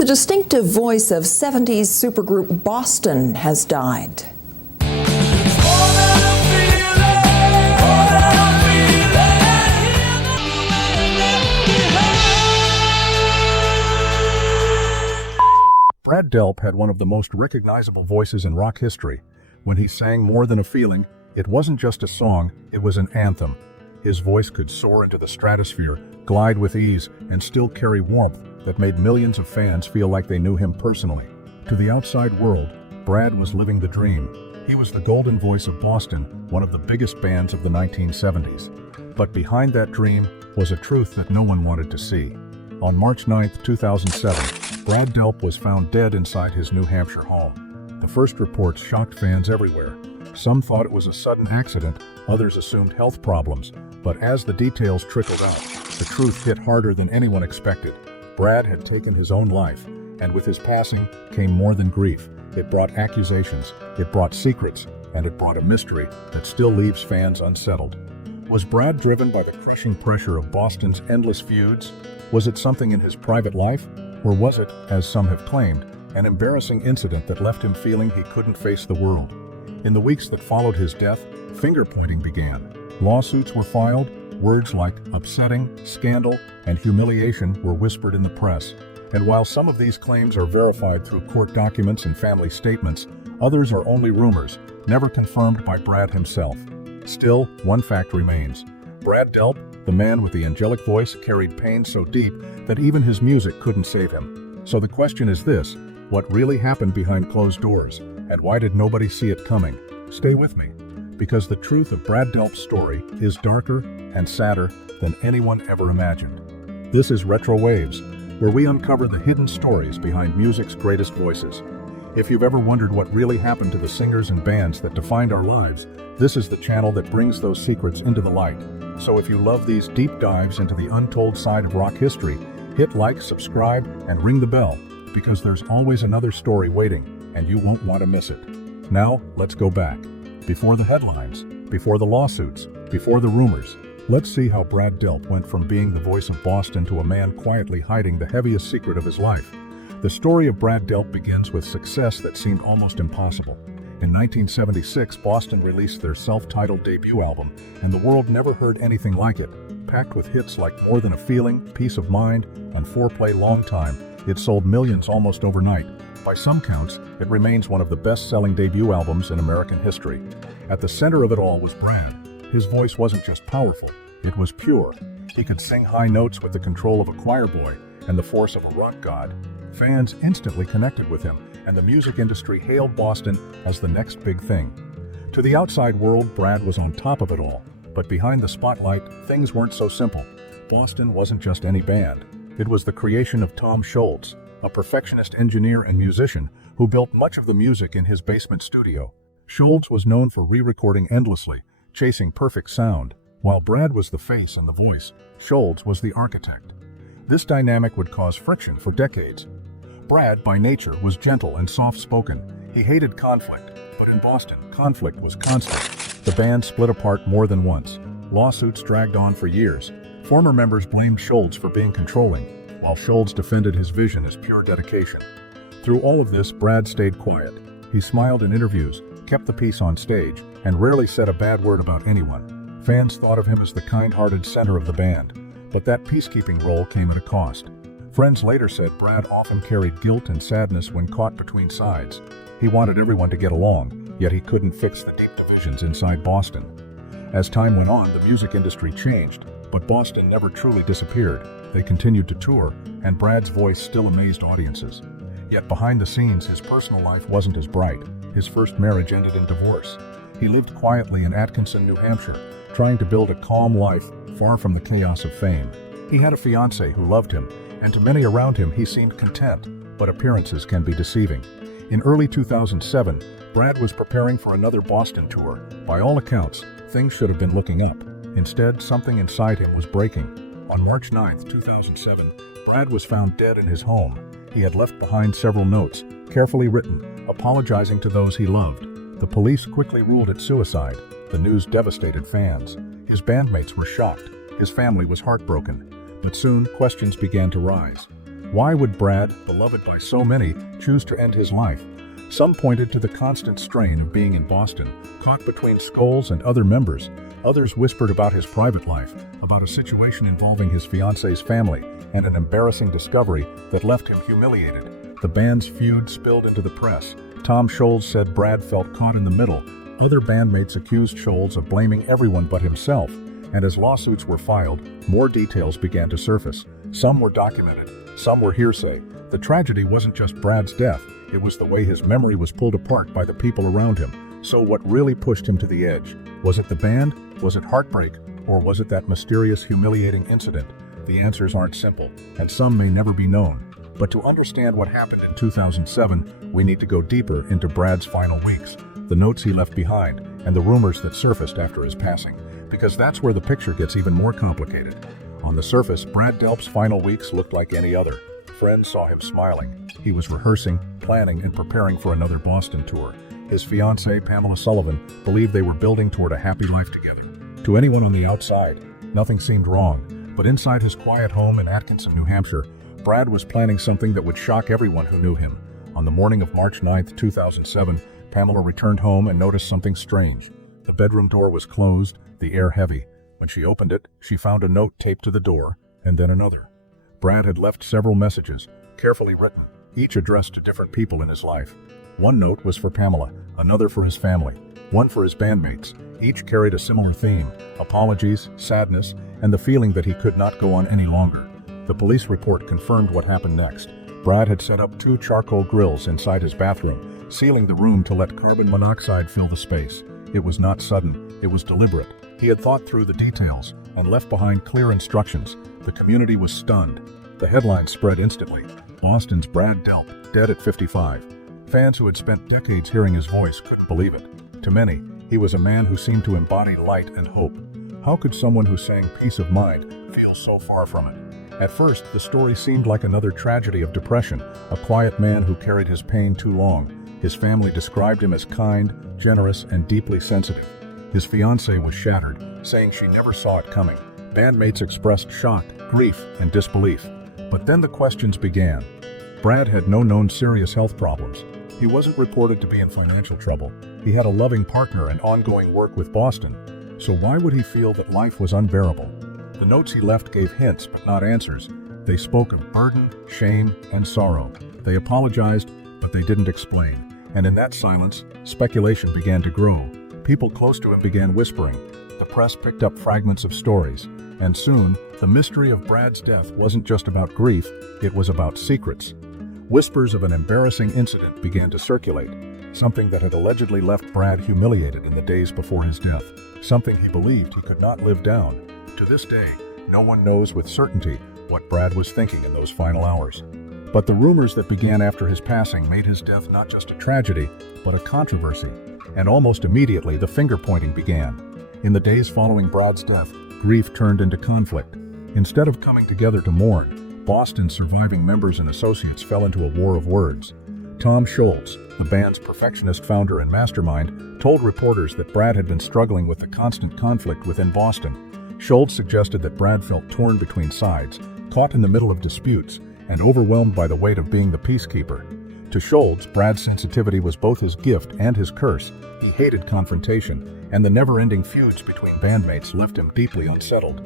The distinctive voice of 70s supergroup Boston has died. Brad Delp had one of the most recognizable voices in rock history. When he sang More Than a Feeling, it wasn't just a song, it was an anthem. His voice could soar into the stratosphere, glide with ease, and still carry warmth that made millions of fans feel like they knew him personally. To the outside world, Brad was living the dream. He was the golden voice of Boston, one of the biggest bands of the 1970s. But behind that dream was a truth that no one wanted to see. On March 9, 2007, Brad Delp was found dead inside his New Hampshire home. The first reports shocked fans everywhere. Some thought it was a sudden accident, others assumed health problems, but as the details trickled out, the truth hit harder than anyone expected. Brad had taken his own life, and with his passing came more than grief. It brought accusations, it brought secrets, and it brought a mystery that still leaves fans unsettled. Was Brad driven by the crushing pressure of Boston's endless feuds? Was it something in his private life? Or was it, as some have claimed, an embarrassing incident that left him feeling he couldn't face the world? In the weeks that followed his death, finger-pointing began. Lawsuits were filed, words like upsetting, scandal, and humiliation were whispered in the press. And while some of these claims are verified through court documents and family statements, others are only rumors, never confirmed by Brad himself. Still, one fact remains. Brad Delp, the man with the angelic voice, carried pain so deep that even his music couldn't save him. So the question is this: what really happened behind closed doors, and why did nobody see it coming? Stay with me, because the truth of Brad Delp's story is darker and sadder than anyone ever imagined. This is RetroWaves, where we uncover the hidden stories behind music's greatest voices. If you've ever wondered what really happened to the singers and bands that defined our lives, this is the channel that brings those secrets into the light. So if you love these deep dives into the untold side of rock history, hit like, subscribe, and ring the bell, because there's always another story waiting, and you won't want to miss it. Now, let's go back. Before the headlines, before the lawsuits, before the rumors, let's see how Brad Delp went from being the voice of Boston to a man quietly hiding the heaviest secret of his life. The story of Brad Delp begins with success that seemed almost impossible. In 1976, Boston released their self-titled debut album, and the world never heard anything like it. Packed with hits like More Than a Feeling, Peace of Mind, and Foreplay Long Time, it sold millions almost overnight. By some counts, it remains one of the best-selling debut albums in American history. At the center of it all was Brad. His voice wasn't just powerful, it was pure. He could sing high notes with the control of a choir boy and the force of a rock god. Fans instantly connected with him, and the music industry hailed Boston as the next big thing. To the outside world, Brad was on top of it all, but behind the spotlight, things weren't so simple. Boston wasn't just any band. It was the creation of Tom Scholz, a perfectionist engineer and musician who built much of the music in his basement studio. Scholz was known for re-recording endlessly, chasing perfect sound. While Brad was the face and the voice, Scholz was the architect. This dynamic would cause friction for decades. Brad, by nature, was gentle and soft-spoken. He hated conflict, but in Boston, conflict was constant. The band split apart more than once. Lawsuits dragged on for years. Former members blamed Scholz for being controlling, while Scholz defended his vision as pure dedication. Through all of this, Brad stayed quiet. He smiled in interviews, kept the peace on stage, and rarely said a bad word about anyone. Fans thought of him as the kind-hearted center of the band, but that peacekeeping role came at a cost. Friends later said Brad often carried guilt and sadness when caught between sides. He wanted everyone to get along, yet he couldn't fix the deep divisions inside Boston. As time went on, the music industry changed, but Boston never truly disappeared. They continued to tour, and Brad's voice still amazed audiences. Yet behind the scenes, his personal life wasn't as bright. His first marriage ended in divorce. He lived quietly in Atkinson, New Hampshire, trying to build a calm life far from the chaos of fame. He had a fiancée who loved him, and to many around him he seemed content, but appearances can be deceiving. In early 2007, Brad was preparing for another Boston tour. By all accounts, things should have been looking up. Instead, something inside him was breaking. On March 9, 2007, Brad was found dead in his home. He had left behind several notes, carefully written, apologizing to those he loved. The police quickly ruled it suicide. The news devastated fans. His bandmates were shocked. His family was heartbroken. But soon, questions began to rise. Why would Brad, beloved by so many, choose to end his life? Some pointed to the constant strain of being in Boston, caught between Scholz and other members. Others whispered about his private life, about a situation involving his fiance's family, and an embarrassing discovery that left him humiliated. The band's feud spilled into the press. Tom Scholz said Brad felt caught in the middle. Other bandmates accused Scholz of blaming everyone but himself, and as lawsuits were filed, more details began to surface. Some were documented, some were hearsay. The tragedy wasn't just Brad's death, it was the way his memory was pulled apart by the people around him. So what really pushed him to the edge? Was it the band? Was it heartbreak? Or was it that mysterious, humiliating incident? The answers aren't simple, and some may never be known. But to understand what happened in 2007, we need to go deeper into Brad's final weeks, the notes he left behind, and the rumors that surfaced after his passing, because that's where the picture gets even more complicated. On the surface, Brad Delp's final weeks looked like any other. Friends saw him smiling. He was rehearsing, planning, and preparing for another Boston tour. His fiancée, Pamela Sullivan, believed they were building toward a happy life together. To anyone on the outside, nothing seemed wrong, but inside his quiet home in Atkinson, New Hampshire, Brad was planning something that would shock everyone who knew him. On the morning of March 9, 2007, Pamela returned home and noticed something strange. The bedroom door was closed, the air heavy. When she opened it, she found a note taped to the door, and then another. Brad had left several messages, carefully written, each addressed to different people in his life. One note was for Pamela, another for his family, one for his bandmates. Each carried a similar theme: apologies, sadness, and the feeling that he could not go on any longer. The police report confirmed what happened next. Brad had set up 2 charcoal grills inside his bathroom, sealing the room to let carbon monoxide fill the space. It was not sudden, it was deliberate. He had thought through the details and left behind clear instructions. The community was stunned. The headlines spread instantly. Boston's Brad Delp, dead at 55. Fans who had spent decades hearing his voice couldn't believe it. To many, he was a man who seemed to embody light and hope. How could someone who sang peace of mind feel so far from it? At first, the story seemed like another tragedy of depression, a quiet man who carried his pain too long. His family described him as kind, generous, and deeply sensitive. His fiancée was shattered, saying she never saw it coming. Bandmates expressed shock, grief, and disbelief. But then the questions began. Brad had no known serious health problems. He wasn't reported to be in financial trouble. He had a loving partner and ongoing work with Boston. So why would he feel that life was unbearable? The notes he left gave hints, but not answers. They spoke of burden, shame, and sorrow. They apologized, but they didn't explain. And in that silence, speculation began to grow. People close to him began whispering. The press picked up fragments of stories. And soon, the mystery of Brad's death wasn't just about grief, it was about secrets. Whispers of an embarrassing incident began to circulate, something that had allegedly left Brad humiliated in the days before his death, something he believed he could not live down. To this day, no one knows with certainty what Brad was thinking in those final hours. But the rumors that began after his passing made his death not just a tragedy, but a controversy. And almost immediately, the finger-pointing began. In the days following Brad's death, grief turned into conflict. Instead of coming together to mourn, Boston's surviving members and associates fell into a war of words. Tom Scholz, the band's perfectionist founder and mastermind, told reporters that Brad had been struggling with the constant conflict within Boston. Scholz suggested that Brad felt torn between sides, caught in the middle of disputes, and overwhelmed by the weight of being the peacekeeper. To Scholz, Brad's sensitivity was both his gift and his curse. He hated confrontation, and the never-ending feuds between bandmates left him deeply unsettled.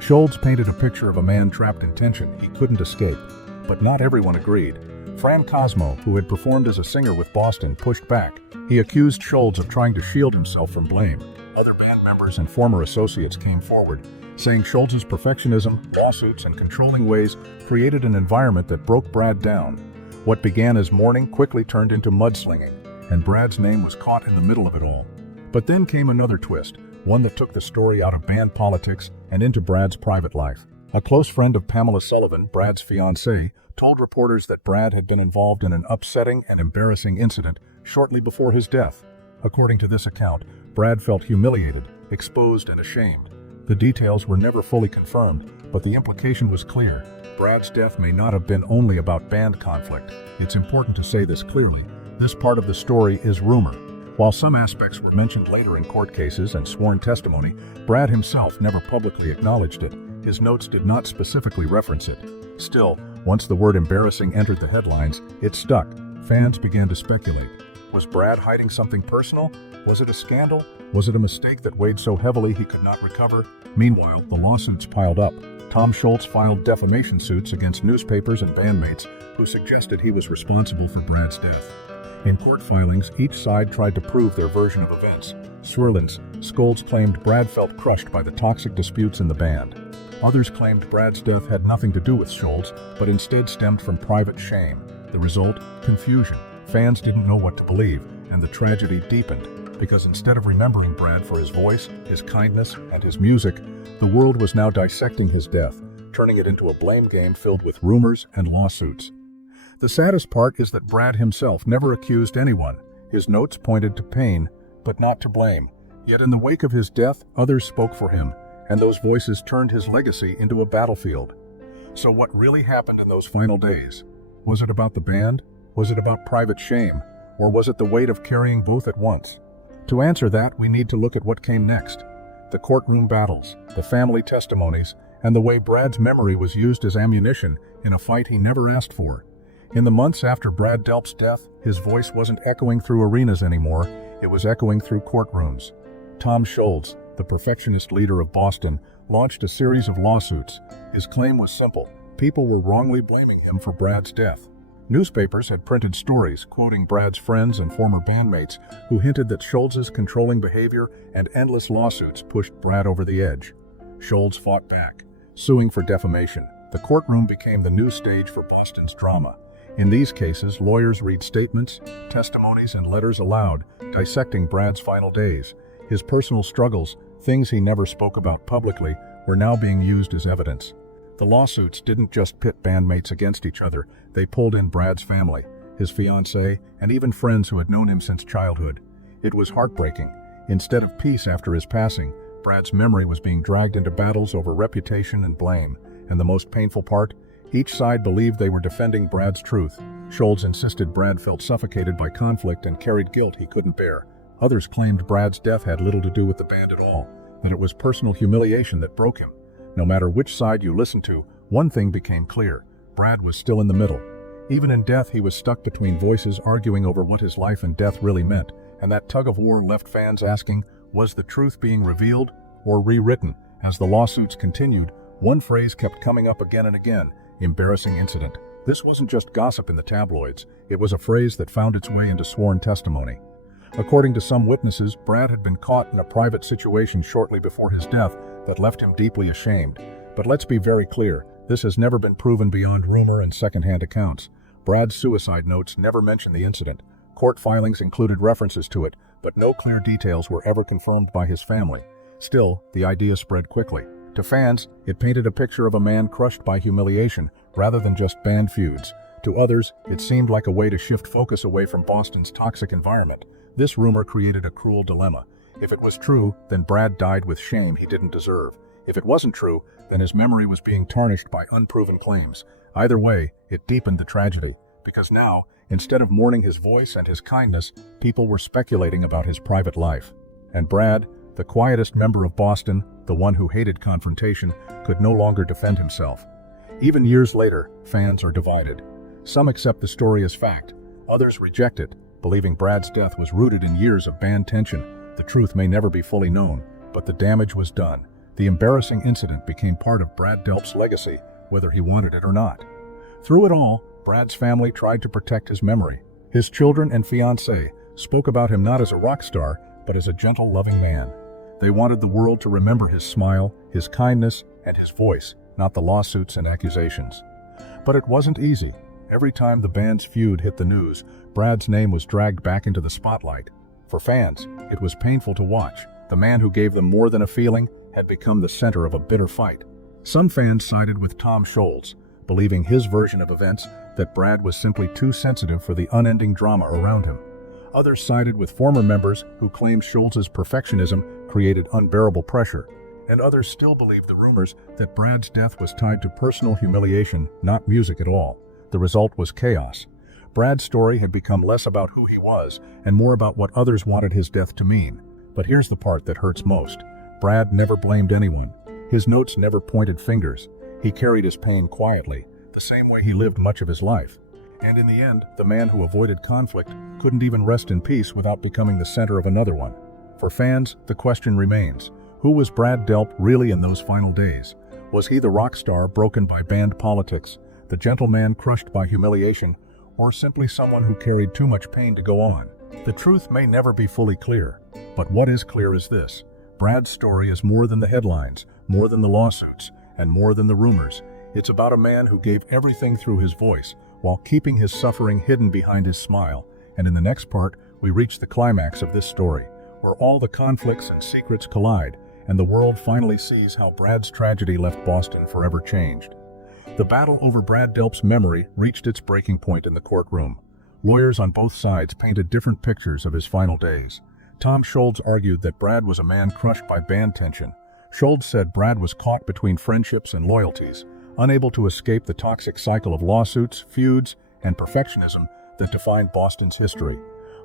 Scholz painted a picture of a man trapped in tension he couldn't escape, but not everyone agreed. Fran Cosmo, who had performed as a singer with Boston, pushed back. He accused Scholz of trying to shield himself from blame. Other band members and former associates came forward, saying Scholz's perfectionism, lawsuits, and controlling ways created an environment that broke Brad down. What began as mourning quickly turned into mudslinging, and Brad's name was caught in the middle of it all. But then came another twist, one that took the story out of band politics and into Brad's private life. A close friend of Pamela Sullivan, Brad's fiancée, told reporters that Brad had been involved in an upsetting and embarrassing incident shortly before his death. According to this account, Brad felt humiliated, exposed, and ashamed. The details were never fully confirmed, but the implication was clear. Brad's death may not have been only about band conflict. It's important to say this clearly. This part of the story is rumor. While some aspects were mentioned later in court cases and sworn testimony, Brad himself never publicly acknowledged it. His notes did not specifically reference it. Still, Once the word embarrassing entered the headlines, it stuck. Fans began to speculate. Was Brad hiding something personal? Was it a scandal? Was it a mistake that weighed so heavily he could not recover? Meanwhile, the lawsuits piled up. Tom Scholz filed defamation suits against newspapers and bandmates who suggested he was responsible for Brad's death. In court filings, each side tried to prove their version of events. Scholz claimed Brad felt crushed by the toxic disputes in the band. Others claimed Brad's death had nothing to do with Scholz, but instead stemmed from private shame. The result? Confusion. Fans didn't know what to believe, and the tragedy deepened, because instead of remembering Brad for his voice, his kindness, and his music, the world was now dissecting his death, turning it into a blame game filled with rumors and lawsuits. The saddest part is that Brad himself never accused anyone. His notes pointed to pain, but not to blame. Yet in the wake of his death, others spoke for him, and those voices turned his legacy into a battlefield. So what really happened in those final days? Was it about the band? Was it about private shame? Or was it the weight of carrying both at once? To answer that, we need to look at what came next. The courtroom battles, the family testimonies, and the way Brad's memory was used as ammunition in a fight he never asked for. In the months after Brad Delp's death, his voice wasn't echoing through arenas anymore, it was echoing through courtrooms. Tom Scholz, the perfectionist leader of Boston, launched a series of lawsuits. His claim was simple: people were wrongly blaming him for Brad's death. Newspapers had printed stories quoting Brad's friends and former bandmates who hinted that Scholz's controlling behavior and endless lawsuits pushed Brad over the edge. Scholz fought back, suing for defamation. The courtroom became the new stage for Boston's drama. In these cases, lawyers read statements, testimonies, and letters aloud, dissecting Brad's final days. His personal struggles, things he never spoke about publicly, were now being used as evidence. The lawsuits didn't just pit bandmates against each other, they pulled in Brad's family, his fiancée, and even friends who had known him since childhood. It was heartbreaking. Instead of peace after his passing, Brad's memory was being dragged into battles over reputation and blame. And the most painful part? Each side believed they were defending Brad's truth. Scholz insisted Brad felt suffocated by conflict and carried guilt he couldn't bear. Others claimed Brad's death had little to do with the band at all, that it was personal humiliation that broke him. No matter which side you listened to, one thing became clear: Brad was still in the middle. Even in death, he was stuck between voices arguing over what his life and death really meant, and that tug-of-war left fans asking, was the truth being revealed or rewritten? As the lawsuits continued, one phrase kept coming up again and again: embarrassing incident. This wasn't just gossip in the tabloids, it was a phrase that found its way into sworn testimony. According to some witnesses, Brad had been caught in a private situation shortly before his death that left him deeply ashamed. But let's be very clear, this has never been proven beyond rumor and secondhand accounts. Brad's suicide notes never mention the incident. Court filings included references to it, but no clear details were ever confirmed by his family. Still, the idea spread quickly. To fans, it painted a picture of a man crushed by humiliation, rather than just band feuds. To others, it seemed like a way to shift focus away from Boston's toxic environment. This rumor created a cruel dilemma. If it was true, then Brad died with shame he didn't deserve. If it wasn't true, then his memory was being tarnished by unproven claims. Either way, it deepened the tragedy, because now, instead of mourning his voice and his kindness, people were speculating about his private life. And Brad, the quietest member of Boston, the one who hated confrontation, could no longer defend himself. Even years later, fans are divided. Some accept the story as fact, others reject it, believing Brad's death was rooted in years of band tension. The truth may never be fully known, but the damage was done. The embarrassing incident became part of Brad Delp's legacy, whether he wanted it or not. Through it all, Brad's family tried to protect his memory. His children and fiancée spoke about him not as a rock star, but as a gentle, loving man. They wanted the world to remember his smile, his kindness, and his voice, not the lawsuits and accusations. But it wasn't easy. Every time the band's feud hit the news, Brad's name was dragged back into the spotlight. For fans, it was painful to watch. The man who gave them more than a feeling had become the center of a bitter fight. Some fans sided with Tom Scholz, believing his version of events, that Brad was simply too sensitive for the unending drama around him. Others sided with former members who claimed Scholz's perfectionism created unbearable pressure, and others still believed the rumors that Brad's death was tied to personal humiliation, not music at all. The result was chaos. Brad's story had become less about who he was and more about what others wanted his death to mean. But here's the part that hurts most. Brad never blamed anyone. His notes never pointed fingers. He carried his pain quietly. the same way he lived much of his life. And in the end, the man who avoided conflict couldn't even rest in peace without becoming the center of another one. For fans, the question remains, who was Brad Delp really in those final days? Was he the rock star broken by band politics, the gentleman crushed by humiliation, or simply someone who carried too much pain to go on? The truth may never be fully clear, but what is clear is this: Brad's story is more than the headlines, more than the lawsuits, and more than the rumors. It's about a man who gave everything through his voice, while keeping his suffering hidden behind his smile. And in the next part, we reach the climax of this story, where all the conflicts and secrets collide, and the world finally sees how Brad's tragedy left Boston forever changed. The battle over Brad Delp's memory reached its breaking point in the courtroom. Lawyers on both sides painted different pictures of his final days. Tom Scholz argued that Brad was a man crushed by band tension. Scholz said Brad was caught between friendships and loyalties, unable to escape the toxic cycle of lawsuits, feuds, and perfectionism that defined Boston's history.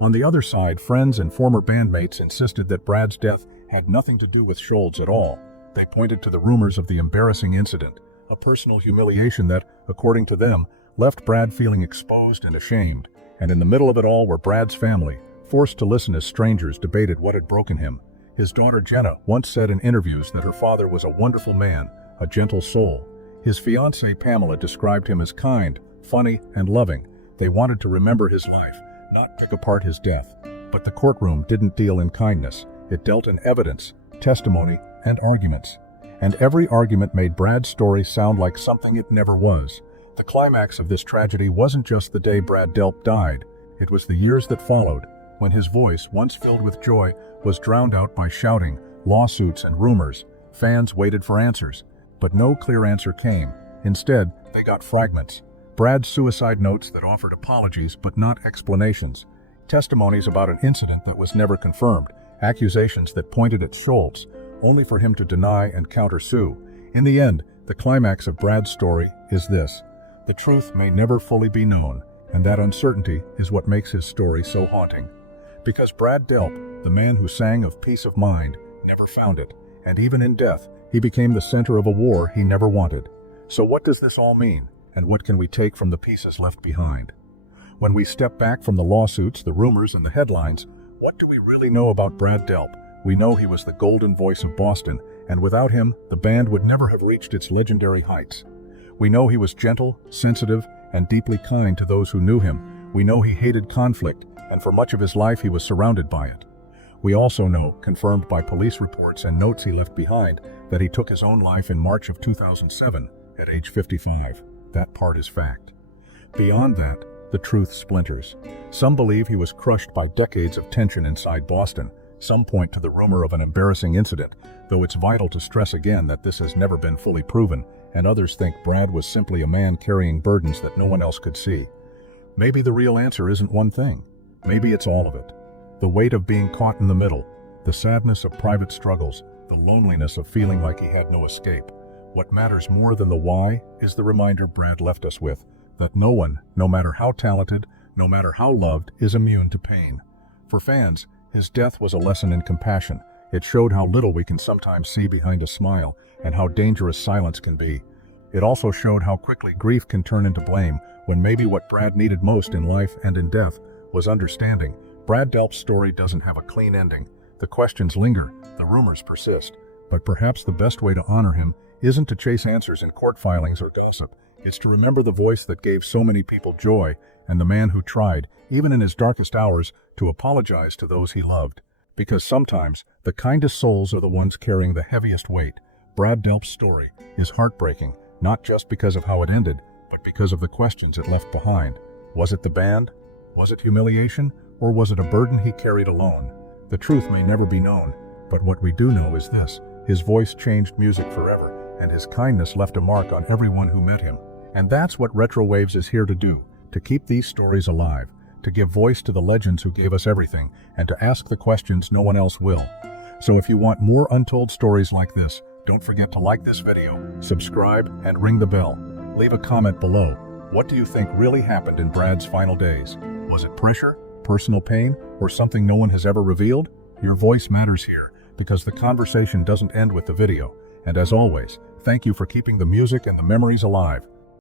On the other side, friends and former bandmates insisted that Brad's death had nothing to do with Scholz at all. They pointed to the rumors of the embarrassing incident, a personal humiliation that, according to them, left Brad feeling exposed and ashamed. And in the middle of it all were Brad's family, forced to listen as strangers debated what had broken him. His daughter Jenna once said in interviews that her father was a wonderful man, a gentle soul. His fiancée Pamela described him as kind, funny, and loving. They wanted to remember his life, not pick apart his death. But the courtroom didn't deal in kindness. It dealt in evidence, testimony, and arguments. And every argument made Brad's story sound like something it never was. The climax of this tragedy wasn't just the day Brad Delp died. It was the years that followed, when his voice, once filled with joy, was drowned out by shouting, lawsuits, and rumors. Fans waited for answers, but no clear answer came. Instead, they got fragments. Brad's suicide notes that offered apologies but not explanations. Testimonies about an incident that was never confirmed. Accusations that pointed at Scholz, only for him to deny and countersue. In the end, the climax of Brad's story is this: the truth may never fully be known, and that uncertainty is what makes his story so haunting. Because Brad Delp, the man who sang of peace of mind, never found it, and even in death, he became the center of a war he never wanted. So what does this all mean, and what can we take from the pieces left behind? When we step back from the lawsuits, the rumors, and the headlines, what do we really know about Brad Delp? We know he was the golden voice of Boston, and without him, the band would never have reached its legendary heights. We know he was gentle, sensitive, and deeply kind to those who knew him. We know he hated conflict, and for much of his life he was surrounded by it. We also know, confirmed by police reports and notes he left behind, that he took his own life in March of 2007, at age 55. That part is fact. Beyond that, the truth splinters. Some believe he was crushed by decades of tension inside Boston. Some point to the rumor of an embarrassing incident, though it's vital to stress again that this has never been fully proven, and others think Brad was simply a man carrying burdens that no one else could see. Maybe the real answer isn't one thing. Maybe it's all of it. The weight of being caught in the middle, the sadness of private struggles, the loneliness of feeling like he had no escape. What matters more than the why is the reminder Brad left us with, that no one, no matter how talented, no matter how loved, is immune to pain. For fans, his death was a lesson in compassion. It showed how little we can sometimes see behind a smile and how dangerous silence can be. It also showed how quickly grief can turn into blame when maybe what Brad needed most in life and in death was understanding. Brad Delp's story doesn't have a clean ending. The questions linger, the rumors persist, but perhaps the best way to honor him isn't to chase answers in court filings or gossip. It's to remember the voice that gave so many people joy and the man who tried, even in his darkest hours, to apologize to those he loved. Because sometimes, the kindest souls are the ones carrying the heaviest weight. Brad Delp's story is heartbreaking, not just because of how it ended, but because of the questions it left behind. Was it the band? Was it humiliation? Or was it a burden he carried alone? The truth may never be known, but what we do know is this: his voice changed music forever, and his kindness left a mark on everyone who met him. And that's what RetroWaves is here to do, to keep these stories alive, to give voice to the legends who gave us everything, and to ask the questions no one else will. So if you want more untold stories like this, don't forget to like this video, subscribe, and ring the bell. Leave a comment below. What do you think really happened in Brad's final days? Was it pressure, personal pain, or something no one has ever revealed? Your voice matters here, because the conversation doesn't end with the video. And as always, thank you for keeping the music and the memories alive.